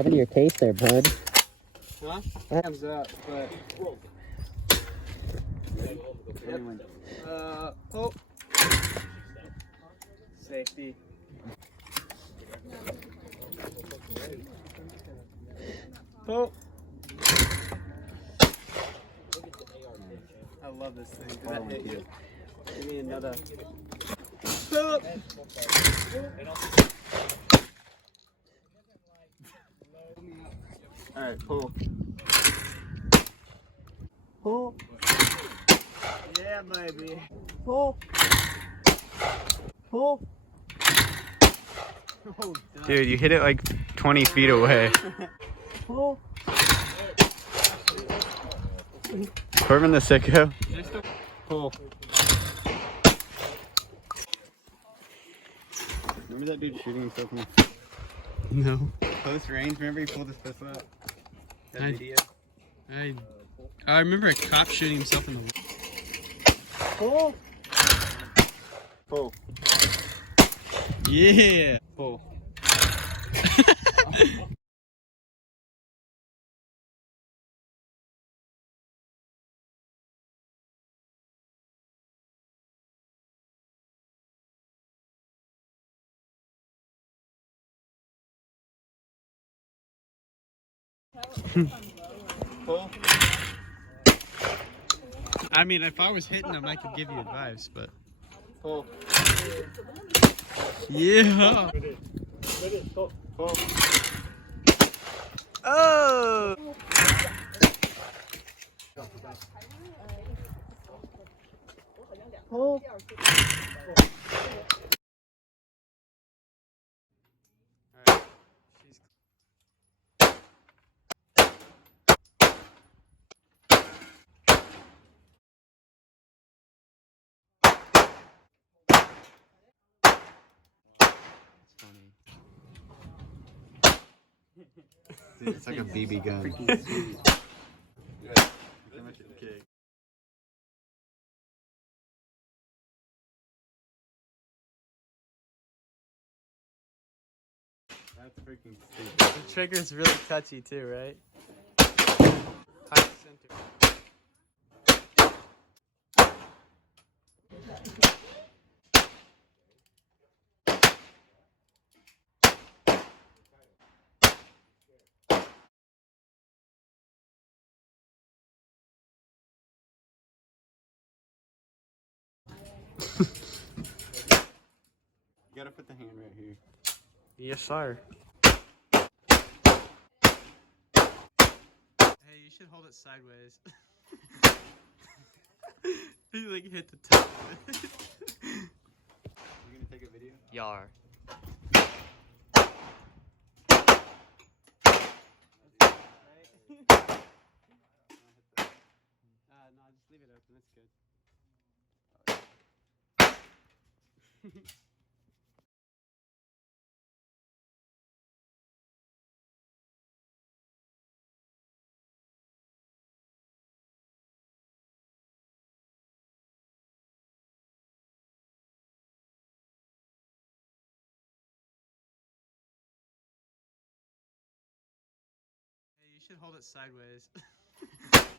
happened to your case there, bud? Huh? What? Comes up, but. Oh. Safety. Oh. I love this thing. Did that hit you? Give me another. Oh. Alright, pull. Pull. Yeah, baby. Pull. Pull. Oh, Dude, you hit it like 20 feet away. pull. Corbin the sicko. Pull. Remember that dude shooting himself from No. close range? Remember he pulled his pistol out? That video? I remember a cop shooting himself in the. Pull. Pull. Yeah. Pull. Pull. I mean, if I was hitting him, I could give you advice, but. Pull. Yeah. Pull. Oh. Pull. Dude, it's like a BB gun. That's freaking stupid. The trigger's really touchy too, right? You gotta put the hand right here. Yes, sir. Hey, you should hold it sideways. You like hit the top of it. You gonna take a video? Yar. No, just leave it open. That's good. Hey, you should hold it sideways.